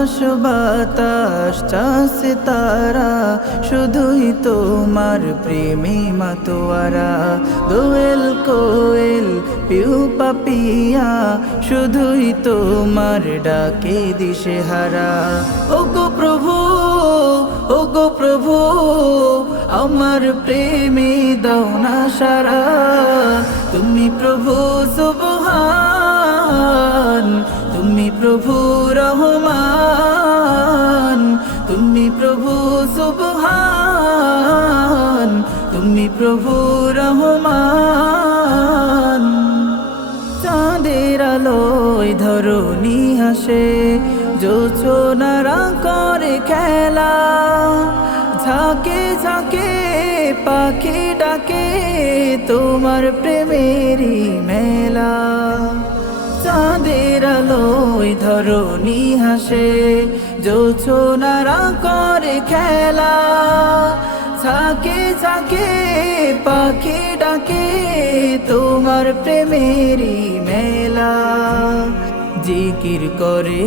আকাশ বাতাস চাষে তারা, শুধুই তোমার প্রেমে মাতোয়ারা। দোয়েল কোয়েল, পিউ পাপিয়া, শুধুই তোমার ডাকে দিশে হারা ও গো প্রভু ও গো প্রভু, আমার প্রেমে দাও না সারা। তুমি প্রভু সুবহান। প্রভু রহমান, তুমি প্রভু সুবহান, তুমি প্রভু রহমান। চাঁদের আলোয় ধরণী হাসে যোচনারা করে খেলা। ঝাঁকে ঝাঁকে পাখি ডাকে, তোমার প্রেমেরই মেলা। আলোয় ধরণী হাসে যোচনারা করে খেলা। ছাকে ছাকে পাখি ডাকে তোমার প্রেমেরই মেলা। জিকির করে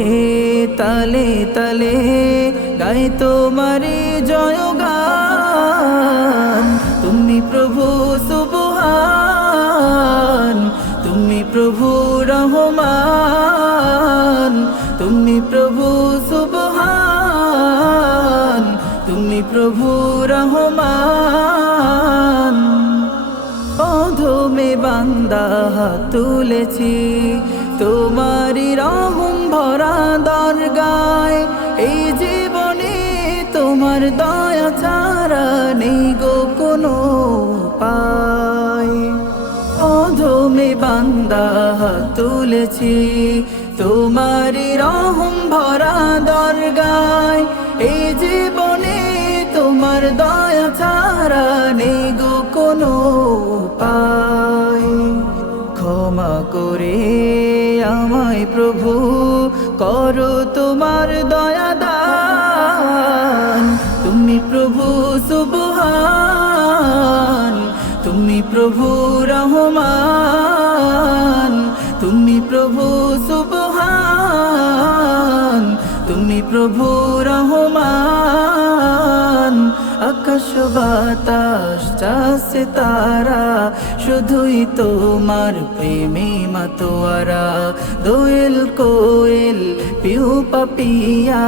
তালে তালে গাই তোমারি জয়গান। তুমি প্রভু সুবহান, তুমি প্রভু রহমান। প্রভু সুবহান, তুমি প্রভু রহমান। অধমে বান্দা তুলেছি তোমারি রহম ভরা দরগায়। এই জীবনে তোমার দয়া ছাড়া নেই গো কোনো পায় অধমে বান্দা তুলেছি তোমারি রহম ভরা দরগায়, এই জীবনে তোমার দয়া ছাড়া নেই কোনো পায় ক্ষমা করে আমায় প্রভু, করো তোমার দয়া দান। তুমি প্রভু সুবহান, তুমি প্রভু রহমান, তুমি প্রভু সুবহান প্রভু রহমান, আকাশ বাতাস চাষে তারা, শুধুই তোমার প্রেমে মাতোয়ারা। দোয়েল কোয়েল, পিউ পাপিয়া,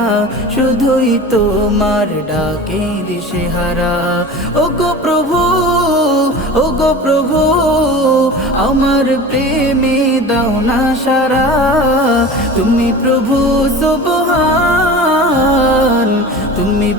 শুধুই তোমার ডাকে দিশে হারা। ও গো প্রভু ও গো প্রভু, আমার প্রেমে দাও না সারা। তুমি প্রভু সুবহান তুমি